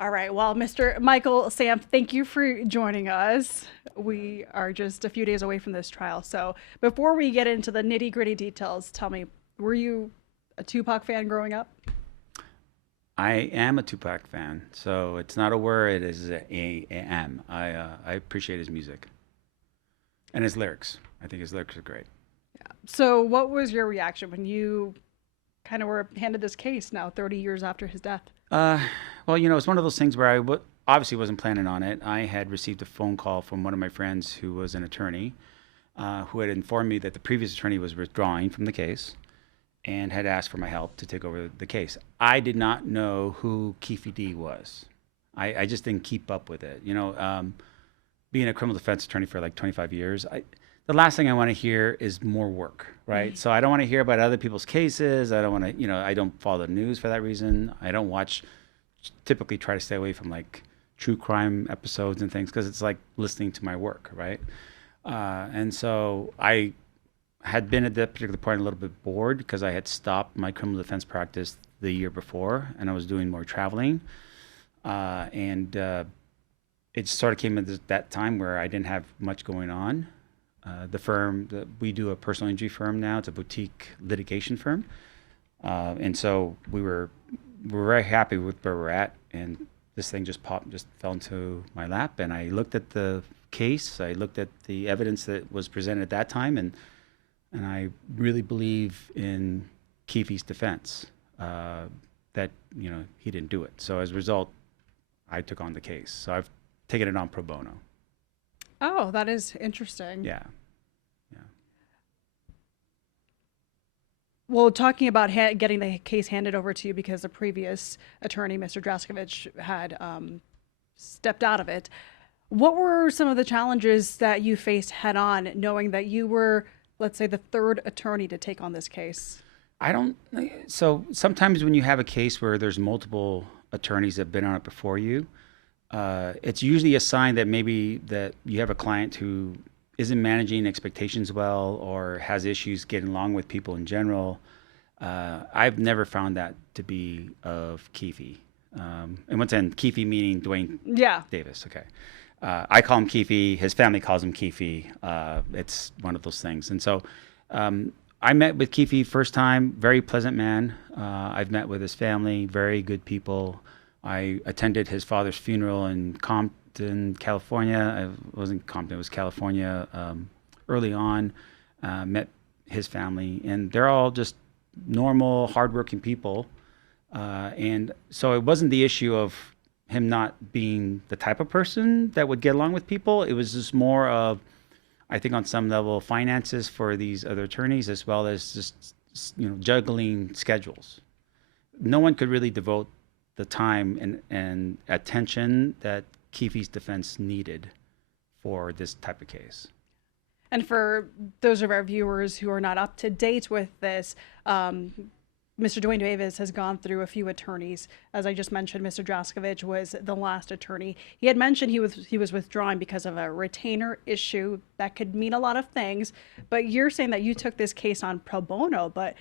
All right. Well, Mr. Michael Sam, thank you for joining us. We are just a few days away from this trial. So before we get into the nitty gritty details, tell me, were you a Tupac fan growing up? I am a Tupac fan, so it's not a word, it is a am. I appreciate his music and his lyrics. I think his lyrics are great. So, what was your reaction when you kind of were handed this case now, 30 years after his death? Uh, well, it's one of those things where obviously wasn't planning on it. I had received a phone call from one of my friends who was an attorney, who had informed me that the previous attorney was withdrawing from the case and had asked for my help to take over the case. I did not know who Keffe D was. I just didn't keep up with it. Being a criminal defense attorney for like 25 years, the last thing I want to hear is more work, right? So I don't want to hear about other people's cases. I don't want to, I don't follow the news for that reason. I don't watch, typically try to stay away from like true crime episodes and things because it's like listening to my work, right? And so I had been at that particular point a little bit bored because I had stopped my criminal defense practice the year before and I was doing more traveling. And it sort of came at that time where I didn't have much going on. The firm that we do, a personal injury firm now, it's a boutique litigation firm. And so we were very happy with where we're at. And this thing just fell into my lap. And I looked at the case, I looked at the evidence that was presented at that time, and I really believe in Keffe's defense that he didn't do it. So as a result, I took on the case. So I've taken it on pro bono. Oh, that is interesting. Yeah, yeah. Well, talking about getting the case handed over to you because the previous attorney, Mr. Draskovich, had stepped out of it. What were some of the challenges that you faced head on, knowing that you were, let's say, the third attorney to take on this case? I don't. So sometimes when you have a case where there's multiple attorneys that have been on it before you, it's usually a sign that maybe that you have a client who isn't managing expectations well or has issues getting along with people in general. I've never found that to be of Keffe. And once again, Keffe meaning Dwayne Yeah. Davis. Okay. I call him Keffe. His family calls him Keffe. It's one of those things. And so I met with Keffe first time, very pleasant man. I've met with his family, very good people. I attended his father's funeral in Compton, California. It wasn't Compton, it was California early on. Met his family, and they're all just normal, hardworking people. And so it wasn't the issue of him not being the type of person that would get along with people. It was just more of, I think, on some level, finances for these other attorneys, as well as just juggling schedules. No one could really devote the time and attention that Keffe's defense needed for this type of case. And for those of our viewers who are not up to date with this, Mr. Dwayne Davis has gone through a few attorneys. As I just mentioned, Mr. Draskovich was the last attorney. He had mentioned he was withdrawing because of a retainer issue that could mean a lot of things. But you're saying that you took this case on pro bono, but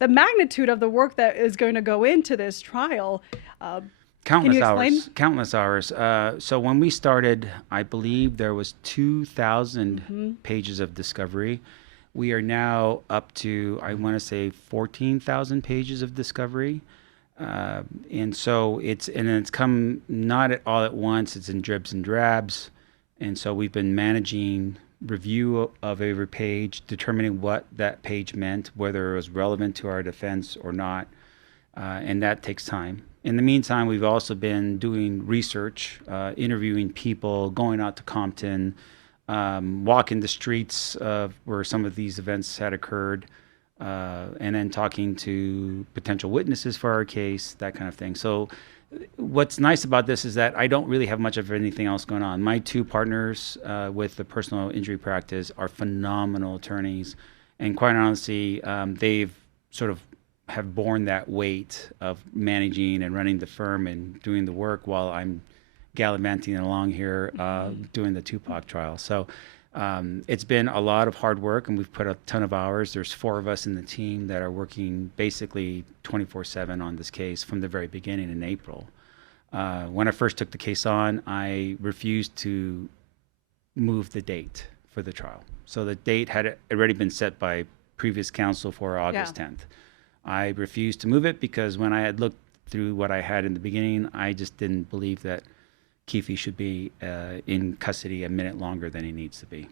the magnitude of the work that is going to go into this trial. Can Countless you explain? hours, countless hours. So when we started, I believe there was 2,000 pages of discovery. We are now up to, I want to say, 14,000 pages of discovery. And so it's come not all at once, it's in dribs and drabs. And so we've been managing review of every page, determining what that page meant, whether it was relevant to our defense or not. And that takes time. In the meantime, we've also been doing research, interviewing people, going out to Compton, walking the streets where some of these events had occurred, and then talking to potential witnesses for our case, that kind of thing. So what's nice about this is that I don't really have much of anything else going on. My two partners with the personal injury practice are phenomenal attorneys. And quite honestly, they've sort of have borne that weight of managing and running the firm and doing the work while I'm gallivanting along here doing the Tupac trial. So it's been a lot of hard work, and we've put a ton of hours. There's 4 of us in the team that are working basically 24/7 on this case from the very beginning in April. When I first took the case on, I refused to move the date for the trial. So the date had already been set by previous counsel for August 10th. I refused to move it because when I had looked through what I had in the beginning, I just didn't believe that Keffe should be in custody a minute longer than he needs to be.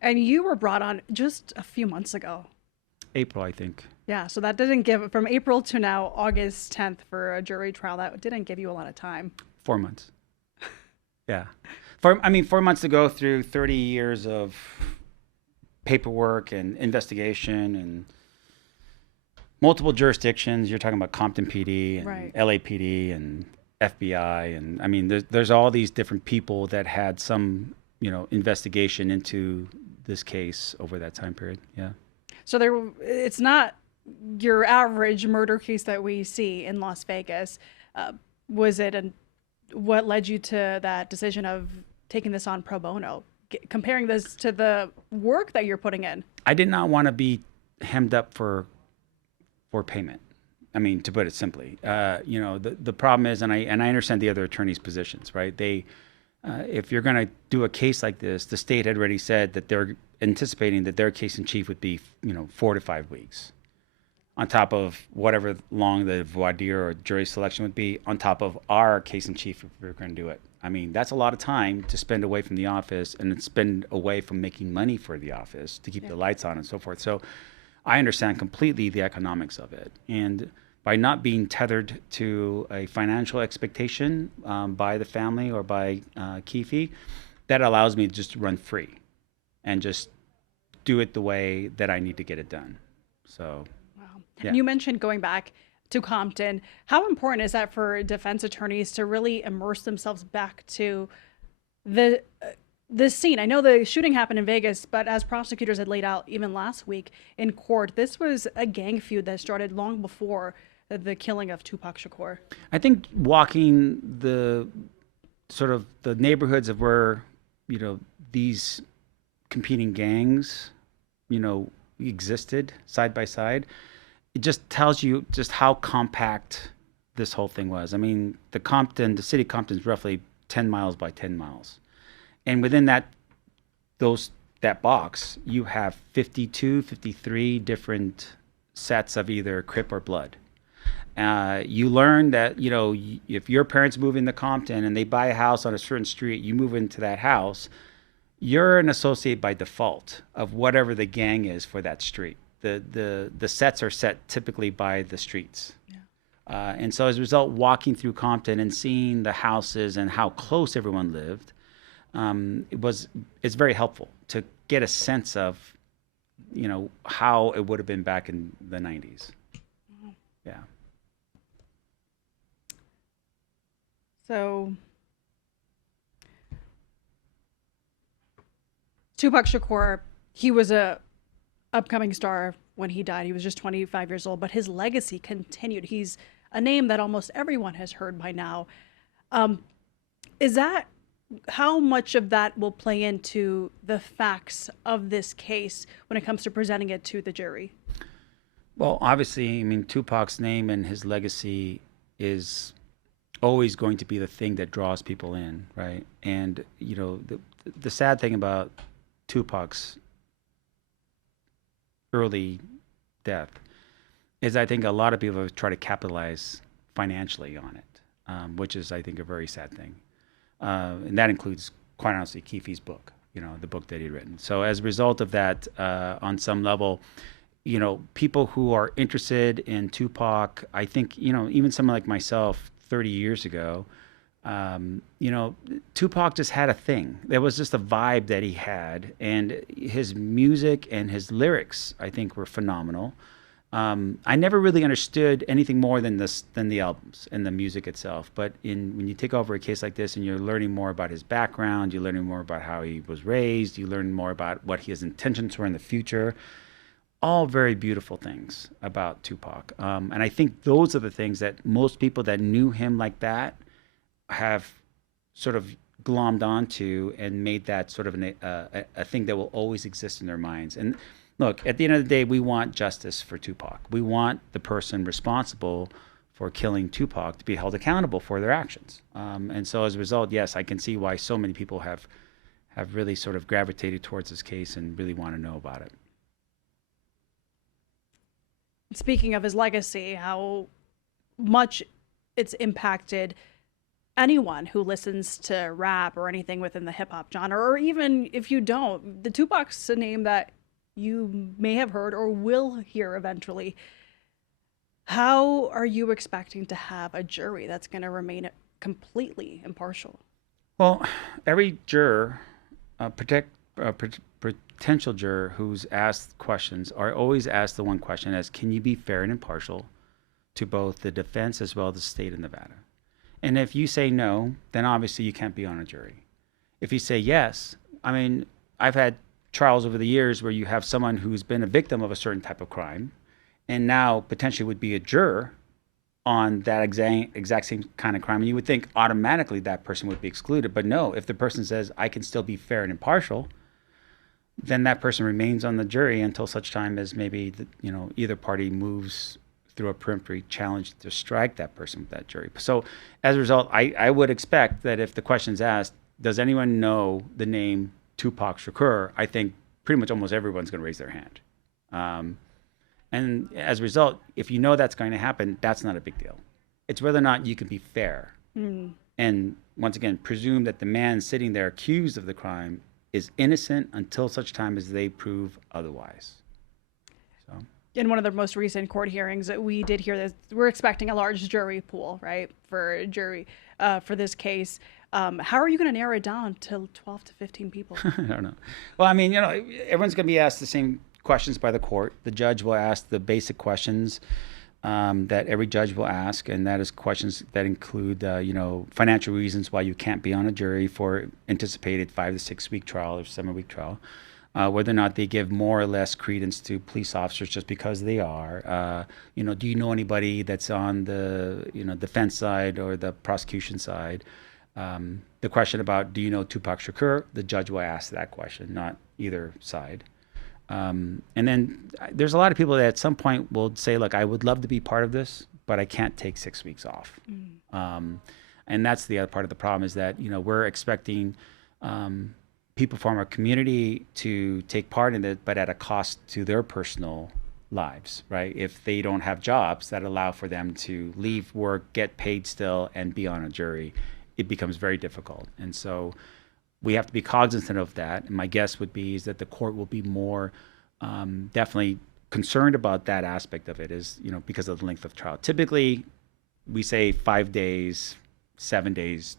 And you were brought on just a few months ago. April, I think. Yeah, so that didn't give, from April to now, August 10th for a jury trial, that didn't give you a lot of time. 4 months. Yeah. 4 months to go through 30 years of paperwork and investigation and multiple jurisdictions. You're talking about Compton PD and Right. LAPD and FBI. And I mean, there's all these different people that had some, investigation into this case over that time period. Yeah. So it's not your average murder case that we see in Las Vegas. Was it, and what led you to that decision of taking this on pro bono, comparing this to the work that you're putting in? I did not want to be hemmed up for payment. I mean, to put it simply, the problem is, and I understand the other attorneys' positions, right? If you're going to do a case like this, the state had already said that they're anticipating that their case in chief would be, 4 to 5 weeks, on top of whatever long the voir dire or jury selection would be, on top of our case in chief if we were going to do it. I mean, that's a lot of time to spend away from the office and spend away from making money for the office to keep the lights on and so forth. So I understand completely the economics of it. And by not being tethered to a financial expectation by the family or by Keffe, that allows me just to run free and just do it the way that I need to get it done. So, Wow. Yeah. And you mentioned going back to Compton. How important is that for defense attorneys to really immerse themselves back to the scene? I know the shooting happened in Vegas, but as prosecutors had laid out even last week in court, this was a gang feud that started long before the killing of Tupac Shakur. I think walking the sort of the neighborhoods of where, these competing gangs, existed side by side, it just tells you just how compact this whole thing was. I mean, the city of Compton is roughly 10 miles by 10 miles. And within that box, you have 52, 53 different sets of either Crip or Blood. You learn that, if your parents move into Compton and they buy a house on a certain street, you move into that house, you're an associate by default of whatever the gang is for that street. The sets are set typically by the streets. Yeah. And so as a result, walking through Compton and seeing the houses and how close everyone lived, it's very helpful to get a sense of, how it would have been back in the 90s. Yeah. So Tupac Shakur, he was a upcoming star when he died. He was just 25 years old, but his legacy continued. He's a name that almost everyone has heard by now. Is that, how much of that will play into the facts of this case when it comes to presenting it to the jury? Well, obviously, I mean, Tupac's name and his legacy is always going to be the thing that draws people in, right? And, the sad thing about Tupac's early death is I think a lot of people have tried to capitalize financially on it, which is, I think, a very sad thing. And that includes, quite honestly, Keffe's book, the book that he'd written. So as a result of that, on some level, people who are interested in Tupac, I think, even someone like myself 30 years ago, Tupac just had a thing. There was just a vibe that he had, and his music and his lyrics, I think, were phenomenal. I never really understood anything more than the albums and the music itself. But when you take over a case like this and you're learning more about his background, you're learning more about how he was raised, you learn more about what his intentions were in the future. All very beautiful things about Tupac. And I think those are the things that most people that knew him like that have sort of glommed onto and made that sort of a thing that will always exist in their minds. And look, at the end of the day, we want justice for Tupac. We want the person responsible for killing Tupac to be held accountable for their actions. And so as a result, yes, I can see why so many people have really sort of gravitated towards this case and really want to know about it. Speaking of his legacy, how much it's impacted anyone who listens to rap or anything within the hip hop genre, or even if you don't, the Tupac's a name that you may have heard or will hear eventually. How are you expecting to have a jury that's going to remain completely impartial? Well, every juror, potential juror who's asked questions are always asked the one question as, can you be fair and impartial to both the defense as well as the state of Nevada? And if you say no, then obviously you can't be on a jury. If you say yes, I mean, I've had trials over the years where you have someone who's been a victim of a certain type of crime and now potentially would be a juror on that exact same kind of crime. And you would think automatically that person would be excluded. But no, if the person says, I can still be fair and impartial, then that person remains on the jury until such time as maybe either party moves through a peremptory challenge to strike that person with that jury. So as a result, I would expect that if the question's asked, does anyone know the name Tupac Shakur? I think pretty much almost everyone's going to raise their hand. And as a result, if you know that's going to happen, that's not a big deal. It's whether or not you can be fair. And once again, presume that the man sitting there accused of the crime is innocent until such time as they prove otherwise. So. In one of the most recent court hearings, we did hear that we're expecting a large jury pool, right, for jury for this case. How are you going to narrow it down to 12 to 15 people? I don't know. Well, I mean, everyone's going to be asked the same questions by the court. The judge will ask the basic questions that every judge will ask, and that is questions that include, financial reasons why you can't be on a jury for anticipated 5 to 6 week trial or 7-week trial. Whether or not they give more or less credence to police officers just because they are. Do you know anybody that's on the defense side or the prosecution side? The question about, do you know Tupac Shakur? The judge will ask that question, not either side. And then there's a lot of people that at some point will say, look, I would love to be part of this, but I can't take 6 weeks off. And that's the other part of the problem is that, we're expecting people from our community to take part in it, but at a cost to their personal lives, right? If they don't have jobs that allow for them to leave work, get paid still, and be on a jury, it becomes very difficult. And so we have to be cognizant of that. And my guess would be is that the court will be more definitely concerned about that aspect of it is, because of the length of trial. Typically, we say 5 days, 7 days,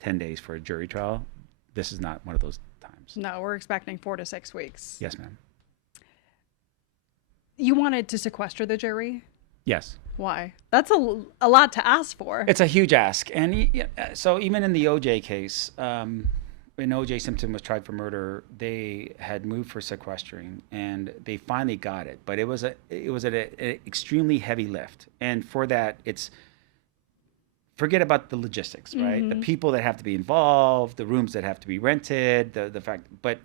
10 days for a jury trial. This is not one of those times. No, we're expecting 4 to 6 weeks. Yes, ma'am. You wanted to sequester the jury? Yes. Why? That's a lot to ask for. It's a huge ask. And so even in the OJ case, when O.J. Simpson was tried for murder, they had moved for sequestering, and they finally got it. But it was an extremely heavy lift, and for that, forget about the logistics, right? The people that have to be involved, the rooms that have to be rented, the fact, but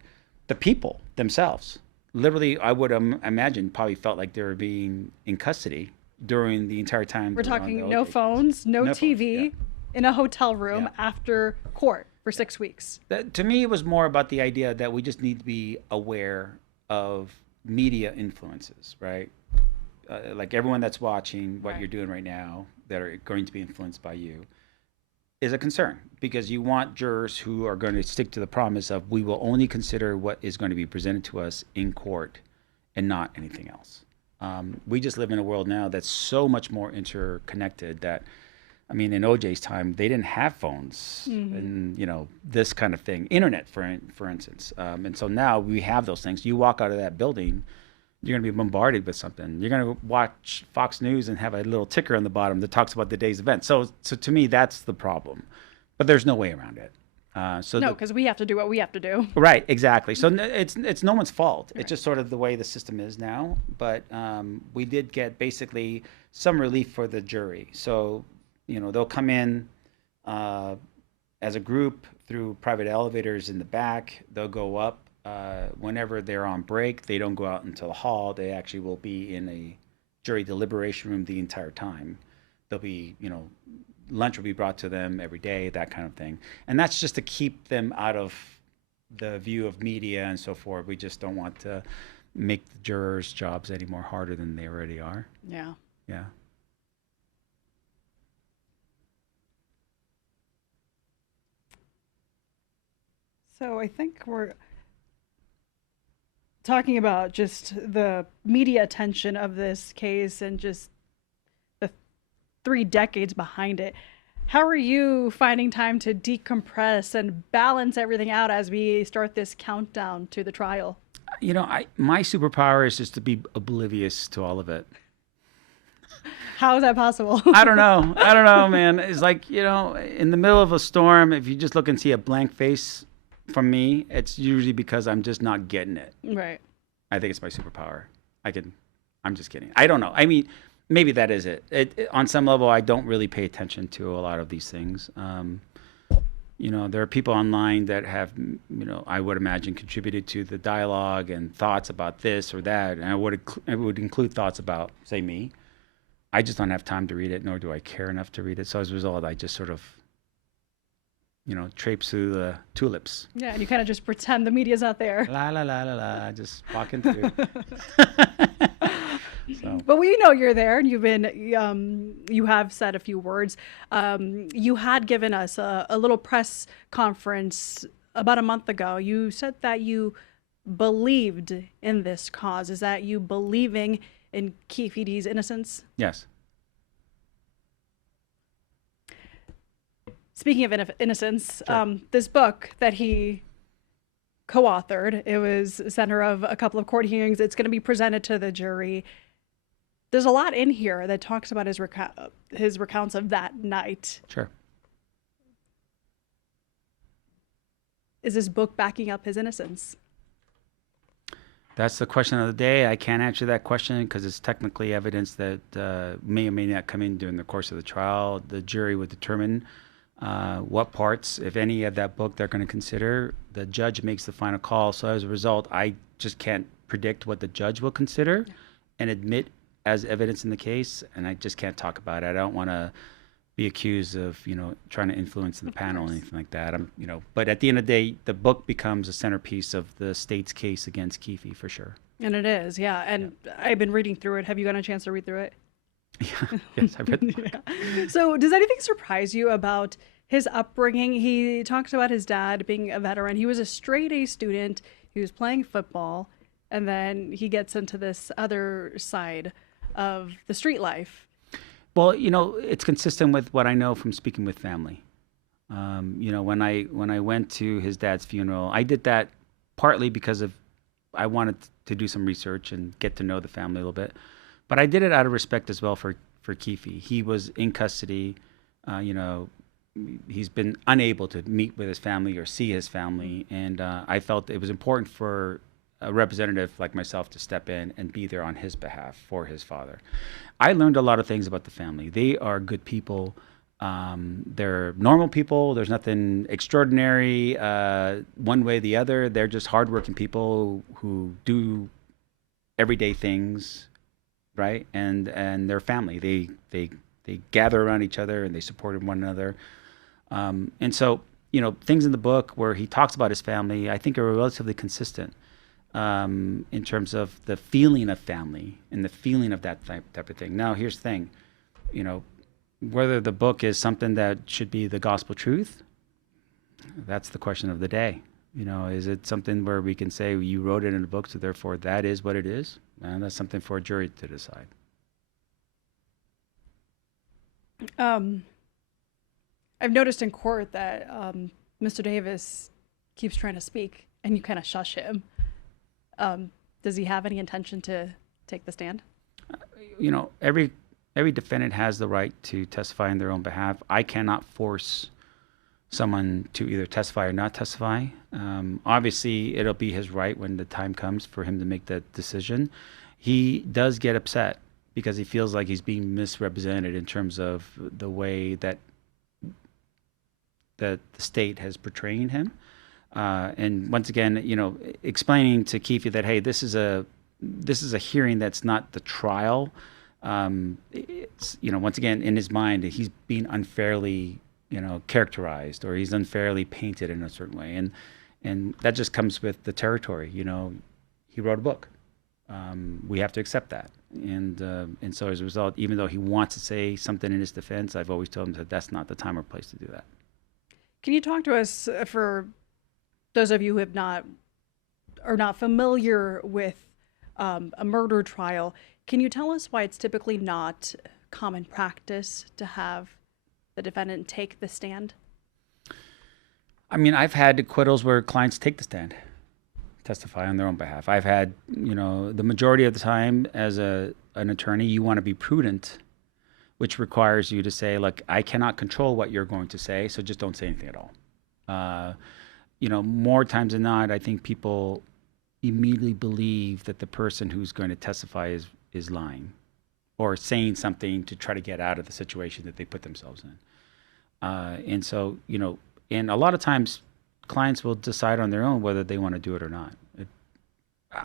the people themselves, literally, I would imagine, probably felt like they were being in custody during the entire time. We're talking no phones, no TV, in a hotel room after court for 6 weeks. To me, it was more about the idea that we just need to be aware of media influences, right? Like everyone that's watching what you're doing right now that are going to be influenced by you is a concern, because you want jurors who are going to stick to the promise of we will only consider what is going to be presented to us in court and not anything else. We just live in a world now that's so much more interconnected that, I mean, in OJ's time, they didn't have phones and, this kind of thing, internet, for instance. And so now we have those things. You walk out of that building, you're going to be bombarded with something. You're going to watch Fox News and have a little ticker on the bottom that talks about the day's event. So to me, that's the problem. But there's no way around it. No, because we have to do what we have to do. Right, exactly. So it's no one's fault. It's just sort of the way the system is now. But we did get basically some relief for the jury. So they'll come in as a group through private elevators in the back. They'll go up whenever they're on break. They don't go out into the hall. They actually will be in a jury deliberation room the entire time. there'll be, lunch will be brought to them every day, that kind of thing. And that's just to keep them out of the view of media and so forth. We just don't want to make the jurors' jobs any more harder than they already are. Yeah. Yeah. So I think we're talking about just the media attention of this case and just the 3 decades behind it. How are you finding time to decompress and balance everything out as we start this countdown to the trial? My superpower is just to be oblivious to all of it. How is that possible? I don't know, man. It's like, in the middle of a storm, if you just look and see a blank face from me, it's usually because I'm just not getting it. Right. I think it's my superpower. I'm just kidding. I don't know. I mean, maybe that is it. On some level, I don't really pay attention to a lot of these things. There are people online that have, I would imagine contributed to the dialogue and thoughts about this or that. And it would include thoughts about, say, me. I just don't have time to read it, nor do I care enough to read it. So as a result, I just sort of, traipse through the tulips. Yeah, and you kind of just pretend the media's not there. La, la, la, la, la, just walking through. So. But we know you're there, and you have said a few words. You had given us a little press conference about a month ago. You said that you believed in this cause. Is that you believing in Keffe D's innocence? Yes. Speaking of innocence, Sure. this book that he co-authored, it was center of a couple of court hearings. It's going to be presented to the jury. There's a lot in here that talks about his recounts of that night. Sure. Is this book backing up his innocence? That's the question of the day. I can't answer that question because it's technically evidence that may or may not come in during the course of the trial. The jury would determine what parts, if any, of that book they're going to consider. The judge makes the final call. So as a result, I just can't predict what the judge will consider and admit as evidence in the case, and I just can't talk about it. I don't want to be accused of, trying to influence the panel or anything like that. But at the end of the day, the book becomes a centerpiece of the state's case against Keffe for sure. And it is, yeah. And I've been reading through it. Have you gotten a chance to read through it? Yeah. Yes, I read the book. Yeah. So does anything surprise you about his upbringing? He talks about his dad being a veteran. He was a straight A student. He was playing football. And then he gets into this other side of the street life. Well, it's consistent with what I know from speaking with family. When I went to his dad's funeral, I did that partly because I wanted to do some research and get to know the family a little bit, but I did it out of respect as well for Keffe. He was in custody. He's been unable to meet with his family or see his family, and I felt it was important for a representative like myself to step in and be there on his behalf for his father. I learned a lot of things about the family. They are good people. They're normal people. There's nothing extraordinary one way or the other. They're just hardworking people who do everyday things, right? And their family. They gather around each other and they support one another. And so, things in the book where he talks about his family, I think are relatively consistent. In terms of the feeling of family and the feeling of that type of thing. Now, here's the thing, whether the book is something that should be the gospel truth, that's the question of the day. Is it something where we can say you wrote it in a book, so therefore that is what it is? And that's something for a jury to decide. I've noticed in court that Mr. Davis keeps trying to speak and you kind of shush him. Does he have any intention to take the stand? Every defendant has the right to testify on their own behalf. I cannot force someone to either testify or not testify. Obviously, it'll be his right when the time comes for him to make that decision. He does get upset because he feels like he's being misrepresented in terms of the way that the state has portrayed him. And once again, explaining to Keffe that, hey, this is a hearing that's not the trial. It's, once again, in his mind, he's being unfairly, characterized, or he's unfairly painted in a certain way. And that just comes with the territory. He wrote a book. We have to accept that. And so as a result, even though he wants to say something in his defense, I've always told him that that's not the time or place to do that. Can you talk to us, for those of you who are not familiar with a murder trial? Can you tell us why it's typically not common practice to have the defendant take the stand? I mean, I've had acquittals where clients take the stand, testify on their own behalf. I've had, the majority of the time as an attorney, you want to be prudent, which requires you to say, look, I cannot control what you're going to say, so just don't say anything at all. More times than not, I think people immediately believe that the person who's going to testify is lying or saying something to try to get out of the situation that they put themselves in. And so, and a lot of times clients will decide on their own whether they want to do it or not.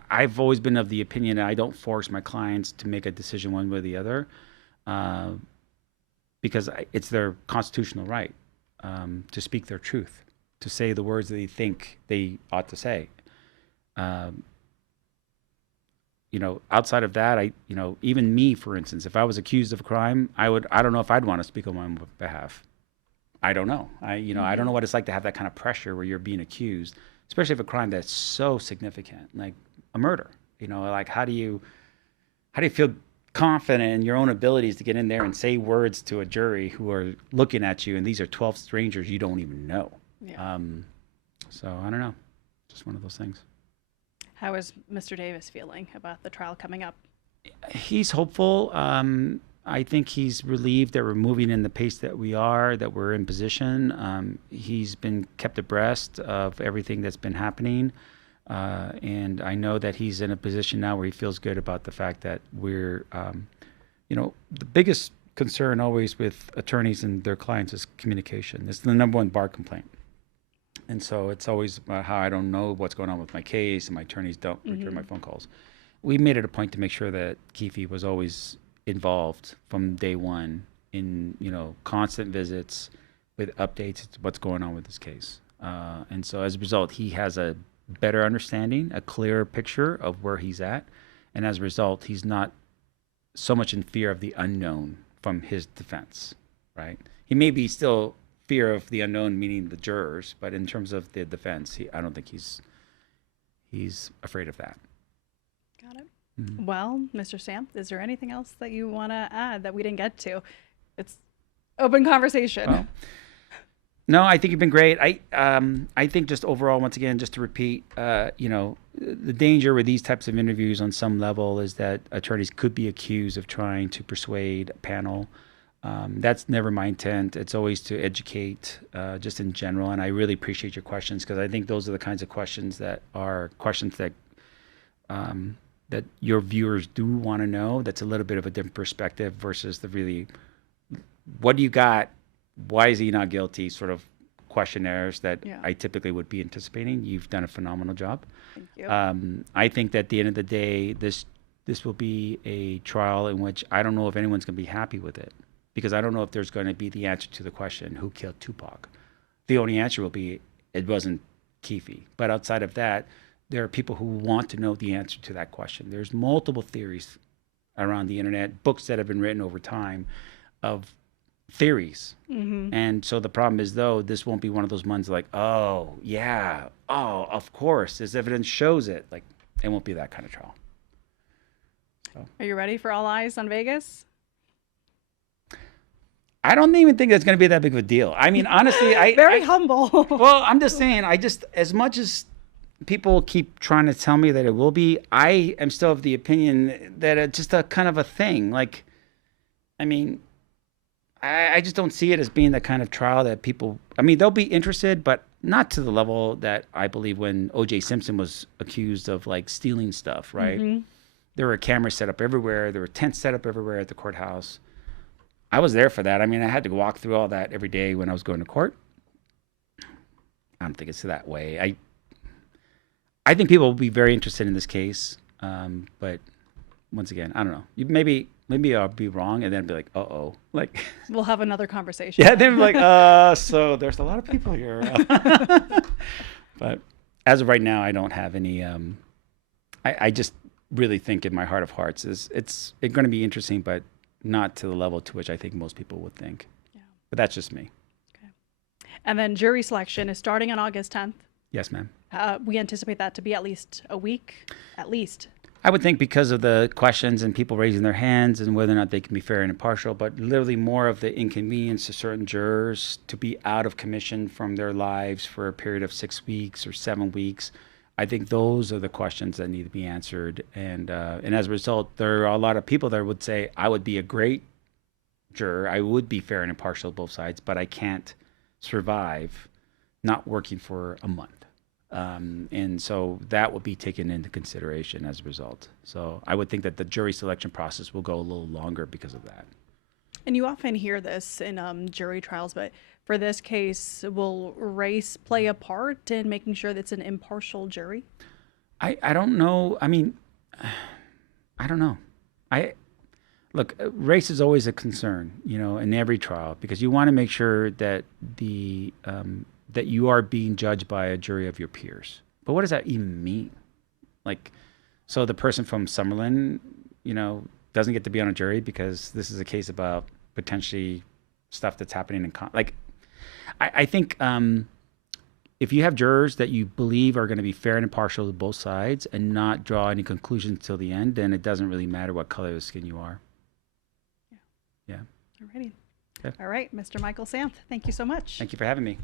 I've always been of the opinion that I don't force my clients to make a decision one way or the other, because it's their constitutional right to speak their truth, to say the words that they think they ought to say. Outside of that, even me, for instance, if I was accused of a crime, I don't know if I'd want to speak on my own behalf. I don't know. I don't know what it's like to have that kind of pressure where you're being accused, especially of a crime that's so significant, like a murder. Like how do you feel confident in your own abilities to get in there and say words to a jury who are looking at you, and these are 12 strangers you don't even know. Yeah. So I don't know. Just one of those things. How is Mr. Davis feeling about the trial coming up? He's hopeful. I think he's relieved that we're moving in the pace that we are, that we're in position. He's been kept abreast of everything that's been happening. And I know that he's in a position now where he feels good about the fact that we're, the biggest concern always with attorneys and their clients is communication. It's the number one bar complaint. And so it's always about how I don't know what's going on with my case, and my attorneys don't return my phone calls. We made it a point to make sure that Keffe was always involved from day one in, constant visits with updates to what's going on with this case. And so as a result, he has a better understanding, a clearer picture of where he's at. And as a result, he's not so much in fear of the unknown from his defense, right? He may be still fear of the unknown, meaning the jurors, but in terms of the defense, I don't think he's afraid of that. Got it. Mm-hmm. Well, Mr. Sam, is there anything else that you want to add that we didn't get to? It's open conversation. Well, no, I think you've been great. I think just overall, once again, just to repeat, the danger with these types of interviews on some level is that attorneys could be accused of trying to persuade a panel. That's never my intent. It's always to educate, just in general. And I really appreciate your questions, because I think those are the kinds of questions that that your viewers do want to know. That's a little bit of a different perspective versus the really, what do you got? Why is he not guilty? Sort of questionnaires that I typically would be anticipating. You've done a phenomenal job. Thank you. I think that at the end of the day, this will be a trial in which I don't know if anyone's going to be happy with it, because I don't know if there's going to be the answer to the question, who killed Tupac? The only answer will be, it wasn't Keffe. But outside of that, there are people who want to know the answer to that question. There's multiple theories around the internet, books that have been written over time of theories. Mm-hmm. And so the problem is, though, this won't be one of those ones like, oh, yeah, oh, of course, this evidence shows it. Like, it won't be that kind of trial. So. Are you ready for all eyes on Vegas? I don't even think that's going to be that big of a deal. I mean, honestly, Very humble. Well, I'm just saying, as much as people keep trying to tell me that it will be, I am still of the opinion that it's just a kind of a thing. Like, I mean, I just don't see it as being the kind of trial that people, I mean, they'll be interested, but not to the level that I believe when O.J. Simpson was accused of, like, stealing stuff, right? Mm-hmm. There were cameras set up everywhere. There were tents set up everywhere at the courthouse. I was there for that. I mean, I had to walk through all that every day when I was going to court. I don't think it's that way. I think people will be very interested in this case, but once again, I don't know. Maybe maybe I'll be wrong, and then be like, uh-oh, like, We'll have another conversation. yeah, then be like, so there's a lot of people here. But as of right now, I don't have any. I just really think in my heart of hearts it's going to be interesting, but not to the level to which I think most people would think. Yeah. But that's just me. Okay. And then jury selection is starting on August 10th. Yes, ma'am. We anticipate that to be at least a week, at least. I would think because of the questions and people raising their hands and whether or not they can be fair and impartial, but literally more of the inconvenience to certain jurors to be out of commission from their lives for a period of 6 weeks or 7 weeks. I think those are the questions that need to be answered. And as a result, there are a lot of people that would say, I would be a great juror. I would be fair and impartial to both sides, but I can't survive not working for a month. And so that will be taken into consideration as a result. So I would think that the jury selection process will go a little longer because of that. And you often hear this in jury trials, but for this case, will race play a part in making sure that it's an impartial jury? I don't know. I mean, I don't know. Look, race is always a concern, in every trial, because you want to make sure that that you are being judged by a jury of your peers. But what does that even mean? Like, so the person from Summerlin, doesn't get to be on a jury because this is a case about potentially stuff that's happening in I think if you have jurors that you believe are going to be fair and impartial to both sides and not draw any conclusions till the end, then it doesn't really matter what color of skin you are. Yeah. Alrighty. Okay. All right, Mr. Michael Santh, thank you so much. Thank you for having me.